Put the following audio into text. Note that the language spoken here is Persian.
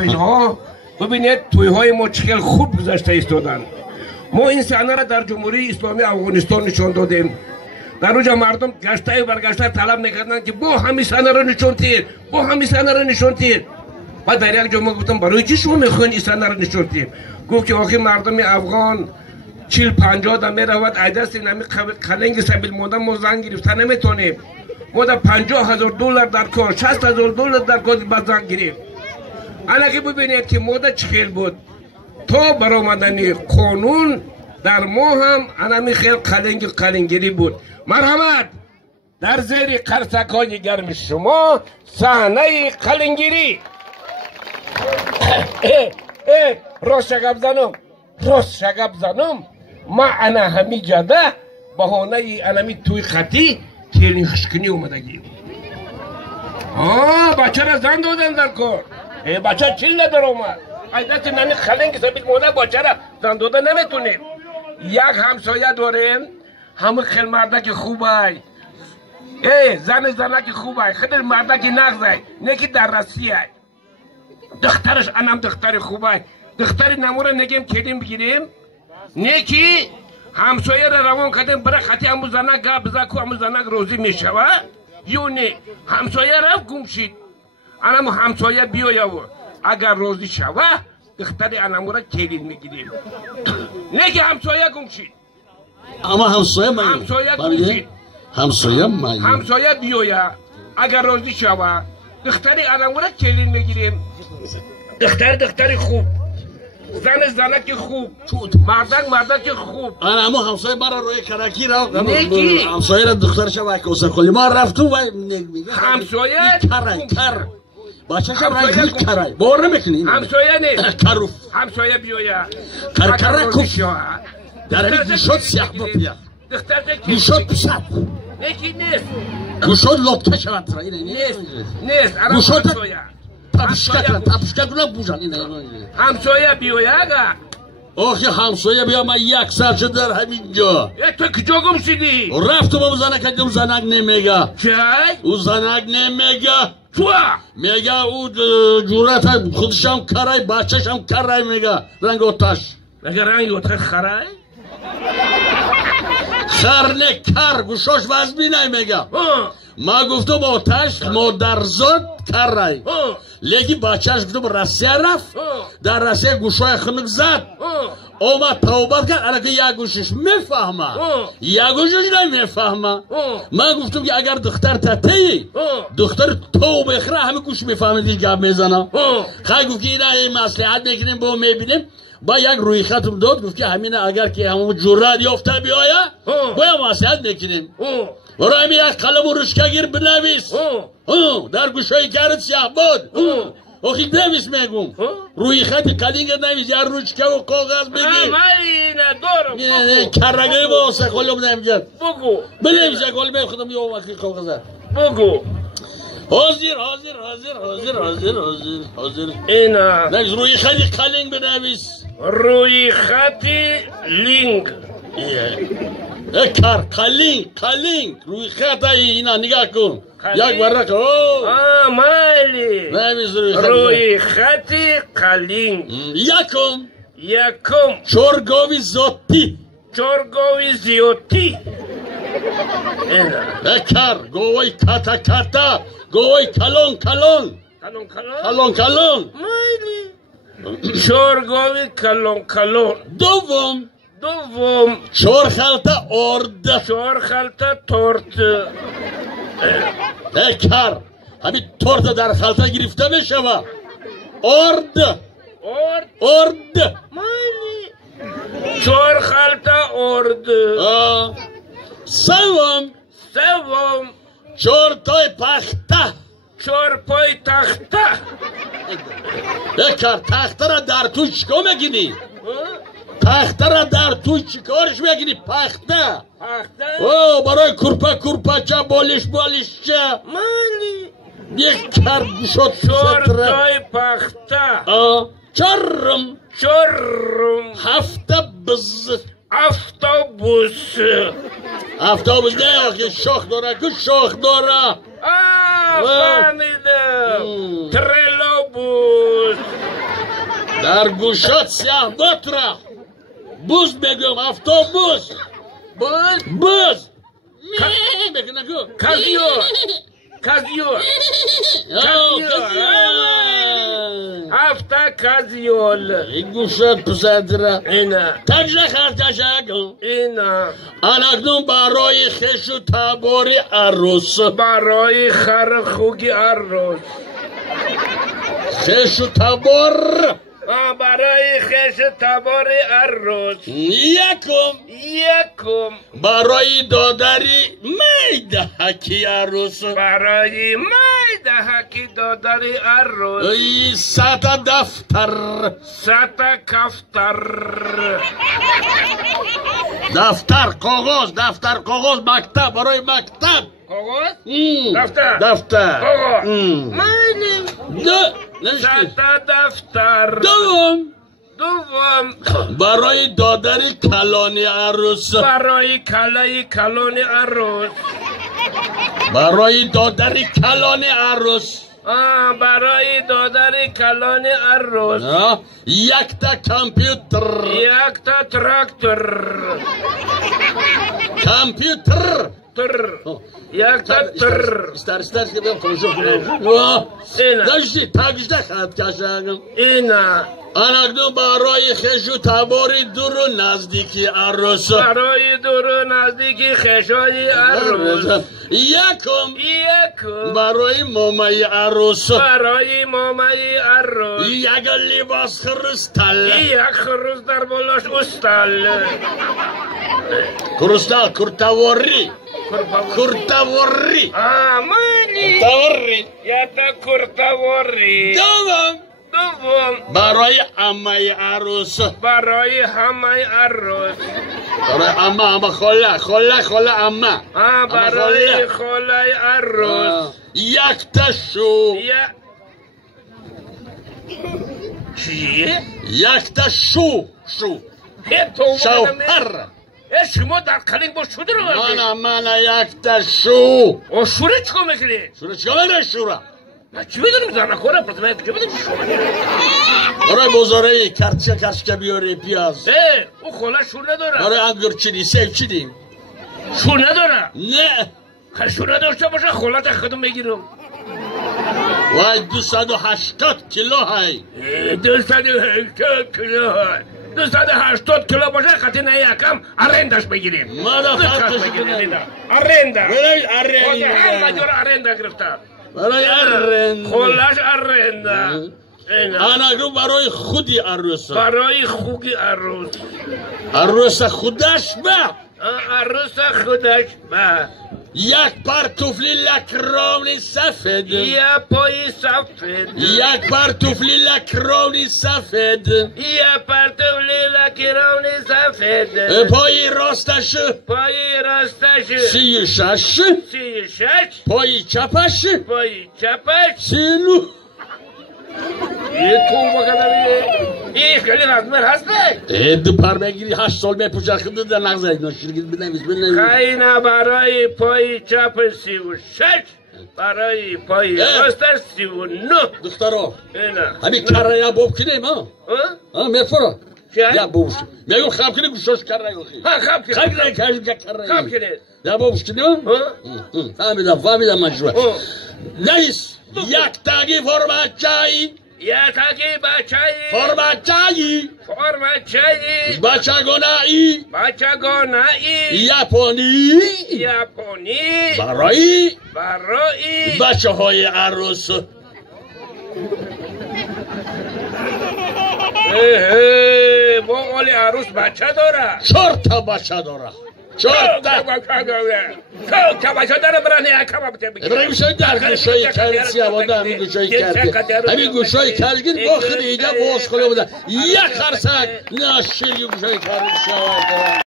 اینها ببینید تویهای ما چقدر خوب گذشته ایستادن. ما این صحنه را در جمهوری اسلامی افغانستان نشان دادیم. در اونجا مردم گشته و برگشته طلب میکردن که با همین صحنه را نشان دید، با همین صحنه را نشان دید. بعد در یک جا ما گفتم برای چی شما میخواین این صحنه را نشان دید؟ گفت که آخه مردم افغان 40-50 تا میرود عدس نمی قلنگ سبیل مانده ما زن گرفته نمیتونیم. ما در $50,000 در کار، $60,000 در کار زن گرفت. انا که ببینید که ماده چه خیل بود تا برآمدن قانون در ما هم انمی خیل قلنگیری بود. مرحمت در زیر قرصکای گرم شما صحنه قلنگیری. راست شگب زنم ما انا همی جده بهانه انمی توی خطی تیلین هشکنی اومدگی. بچه را زن دادن در کار. بچه چیل ندار اومد. دست نمی خلنگ سبیل مونه بچه را زن دادن نمیتونیم. یک همسایه داریم همه خیل مردک خوبه. زنک خوبه. خیلی مردک نغزه. نکی در رسیه. دخترش انم دختر خوبه. دختری نموره نگیم کدیم بگیریم. نکی همسایه را روان کردیم برای خطی همو زنک گا بزاکو همو زنک روزی میشوه. یو نه همسایه رفت گم شید. انمو همسایه بیایا و اگر روزی شوه دختری انمو را کلید میگیریم. نه که همسایه گم شید. اما همسایه گم شید. همسایه بیایا اگر روزی شوه دختری انمو را کلید میگیریم. دختری خوب، زنک خوب، مردک خوب. اما همسایه برای روی کرکی را همسایه را دخترش وای کوسه کلی ما رفتو وای همسایه کر بچه شم رای کرای بار نمیکنی همسایه نیست کروف همسایه بیایا کر کوف در گوشت سیاه بپیا گوشت پسد گوشت لطکه شود نیست گوشت تپشکه کنه بوشن همسایه بیایا آخه همسایه بیا من یک سرچه در همینجا تو کجا گم شدی؟ رفتم با زنک اون زنک نمیگه چه؟ او زنک نمیگه تو؟ میگه او جورت خودشم کرای بچهشم کرای میگه رنگ آتش مگه رنگ آتش خرای؟ خرنه کر گوشاش وزبی نمیگه ما گفتم آتش مادرزاد کرای لیکی بچهش گفتم رسیه رفت در رسیه گوشای خنک زد اومد توبت کرد الان که یک گوشش میفهمه یک گوشش نمیفهمه من گفتم که اگر دختر تتهی دختر توبه خره همه گوش میفهمه دیگه گپ میزنه خیلی گفت که این مصلحت میکنیم با میبینیم با یک روی خطم داد گفت که همینه اگر که همون جرأت یافته بیایا باید مصلحت میکنیم برای همین یک قلم و رشکه گیر بنویس در گوشای کرد سیاه بود آخی نویس میگم روی خط قلینگ نویس یا رشکه و کاغذ بگیر من دارم کرگه با سخالم نمیجد بگو بنویس یک قلم خودم یه وقتی کاغذه بگو حاضر اینا نویس روی خط قلینگ بنویس روی خطی لینگ قلینگ روی خط اینا نگاه کن یک ورق مالی نویس روی خطی قلینگ یکم چرگاوی زیوتی بکر گوی کتا گوی کلون مالی چرگاوی کلون دوم چرخلتا تورت بکر همین تورت در خلطه گرفته میشوه ارد مالی چرخلتا ارد سوم چرتای تخته بکر تخته را در تو چیکار میگیری؟ پخته را در تو چیکارش میگیری؟ پخته برای کرپا چه بالش چه مالی یک کر شد چرتای پخته چرم افتابوس نه که شاخ داره فهمیدم ترلوبوس در گوشات سیاه بطرق بوز بگم افتوبوس بوز بگو نگو کازیول هفته کازیول این گوشات پسندره اینا تجره خرکشگم اینا انکنون برای خش و تبار عروس برای خر خوگی عروس خش و تبار برای خش تبار عروس یکم برای دادری میده حکی عروس برای میده حکی دادری عروس سطح دفتر سطح کفتر دفتر کاغذ مکتب برای مکتب کاغذ دفتر کاغذ میلی سطح دفتر دوم برای دادری کلانی عروس برای کلانی عروس برای دادری کلانی عروس برای دادری کلانی عروس یک تا کامپیوتر یک تا تراکتور کامپیوتر یک تا تر استرس که بیم کنشو کنم داشتی تاگشته خط کشنگم اینا انکنون برای خش و تباری دور و نزدیکی عروس برای دور و نزدیکی خشای عروس یکم برای مامای عروس برای مامای عروس یک لباس خرستل یک خروس در بالاش استل خرستل کرتواری مانی یا تا کرتواری دوم برای امای عروس برای همای عروس برای اما خاله اما برای خاله عروس یک تا شو چیه؟ یک تا شو شوهر شما در کلینگ با شو درو من یک تا شو شوره چکو میکنی؟ شوره چکو میکنی شوره؟ چی بدونم در نخوره پرتمه کجا بدونم شو برای بزاره کرچه بیاری پیاز او خوله شور نداره برای انگرچینی سیف چینی شور نداره نه شور نداشته باشه خوله تا خودم بگیرم وای 280 کیلو های 280 کیلو های 280 کیلو باشه خطی نه یکم ارندش بگیریم مادا فرقش ارنده هم مجور ارنده گرفته برای ارنده خولش ارنده انکنون برای خودی عروس برای خوگی عروس عروس خودش عروس خودش یک پر توفلی لکرونی سفید یک پای سفید یک پر توفلی لکرونی سفید یک پر توفلی لکرونی سفید پای راستش 36 پای چپش 39 یه تو این خیلی رزمر هسته دو پر بگیری 8 سال بپوشه خیلی در نغزه اینا شرگید بنویس خیلی برای پای چپ 36 برای پای راستش 39 دخترا همین کره یا باب کنیم میفرا یا بابش میگم خب کنی گوشاش کره خب کنی یا بابش کنیم فهمیدم مجروع نیست یک تاگی فرماچایی فرماچایی بچگانایی یاپونی برای بچه های عروس با اولی عروس بچه داره 4 تا بچه داره 4 تا بچه داره برای کباب برای گوشای در گوشای کلسی آورده همین گوشای کرده همین گوشای کلگیر با خیلی اینجا باز کنه بوده یک خرسک ناشیلی گوشای کلسی آورده